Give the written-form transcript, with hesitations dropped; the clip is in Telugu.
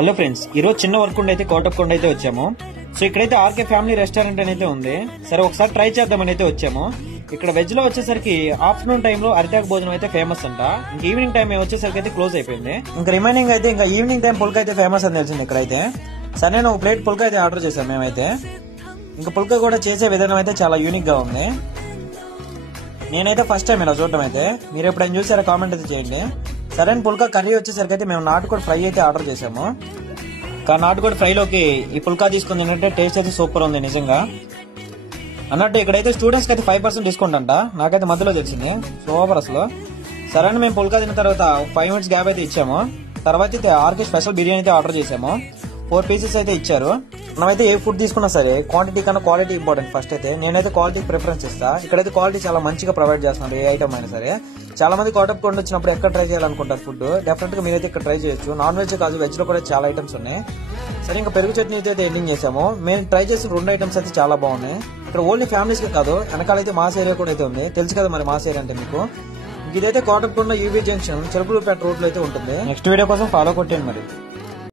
హలో ఫ్రెండ్స్, ఈ రోజు చిన్న వర్క్ ఉండి అయితే కోటప్పకొండ అయితే వచ్చాము. సో ఇక్కడైతే ఆర్కే ఫ్యామిలీ రెస్టారెంట్ అయితే ఉంది. సరే ఒకసారి ట్రై చేద్దామని అయితే వచ్చాము. ఇక్కడ వెజ్ లో వచ్చేసరికి ఆఫ్టర్నూన్ టైమ్ లో అరిటాకు భోజనం అయితే ఫేమస్ అంట. ఇంక ఈవినింగ్ టైం వచ్చేసరికి అయితే క్లోజ్ అయిపోయింది. ఇంకా రిమైనింగ్ అయితే ఇంకా ఈవినింగ్ టైం పుల్కా అయితే ఫేమస్ అని తెలిసింది ఇక్కడైతే. సరే నేను ఒక ప్లేట్ పుల్కా అయితే ఆర్డర్ చేశాను మేమైతే. ఇంకా పుల్కా కూడా చేసే విధానం అయితే చాలా యూనిక్ గా ఉంది. నేనైతే ఫస్ట్ టైం ఇలా చూడటం అయితే. మీరు ఎప్పుడైనా చూసారా కామెంట్ అయితే చేయండి. సరైన పుల్కా కర్రీ వచ్చేసరికి అయితే మేము నాటుకోడి ఫ్రై అయితే ఆర్డర్ చేసాము. నాటుకోడి ఫ్రైలోకి ఈ పుల్కా తీసుకుని ఏంటంటే టేస్ట్ అయితే సూపర్ ఉంది నిజంగా. అన్నట్టు ఇక్కడైతే స్టూడెంట్స్ కి అయితే 5% డిస్కౌంట్ అంట. నాకైతే మధ్యలో తెలిసింది సూపర్ అసలు. సరే మేము పుల్కా తిన్న తర్వాత 5 minutes గ్యాప్ అయితే ఇచ్చాము. తర్వాత అయితే ఆర్కే స్పెషల్ బిర్యానీ అయితే ఆర్డర్ చేసాము. 4 pieces అయితే ఇచ్చారు. మనమైతే ఏ ఫుడ్ తీసుకున్నా సరే క్వాంటిటీ కన్నా క్వాలిటీ ఇంపార్టెంట్ ఫస్ట్ అయితే. నేనైతే క్వాలిటీకి ప్రిఫరెన్స్ ఇస్తా. ఇక్కడైతే క్వాలిటీ చాలా మంచిగా ప్రొవైడ్ చేస్తున్నారు ఏ ఐటమ్ అయినా సరే. చాలా మంది కోటప్పకొండ వచ్చినప్పుడు ఎక్కడ ట్రై చేయాలనుకుంటారు ఫుడ్. డెఫినెట్ గా మీరైతే ఇక్కడ ట్రై చేయొచ్చు. నాన్ వెజ్ కాదు, వెజ్ లో కూడా చాలా ఐటమ్స్ ఉన్నాయి. సరే ఇంకా పెరుగు చట్నీ అయితే ఎండింగ్ చేసాము. మేము ట్రై చేసిన 2 ఐటమ్స్ అయితే చాలా బాగున్నాయి. ఇక్కడ ఓన్లీ ఫ్యామిలీస్ కి కాదు, వెనకాలైతే మాస్ ఏరియా కూడా అయితే ఉంది. తెలుసు కదా మరి మాస్ ఏరియా అంటే మీకు. ఇదైతే కోటప్పకొండ యూబీ జంక్షన్ చెరుకులపేట రోడ్ లో అయితే ఉంటుంది. నెక్స్ట్ వీడియో కోసం ఫాలో కొట్టండి మరి.